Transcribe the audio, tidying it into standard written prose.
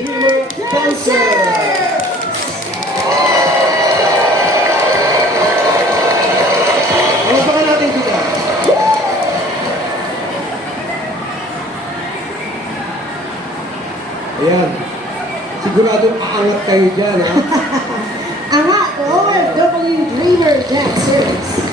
Dreamer Dancer! Ano ba natin dito? Ayan. Siguradong aangat kayo dyan, ha? Angat, OFW Dreamer Dancers.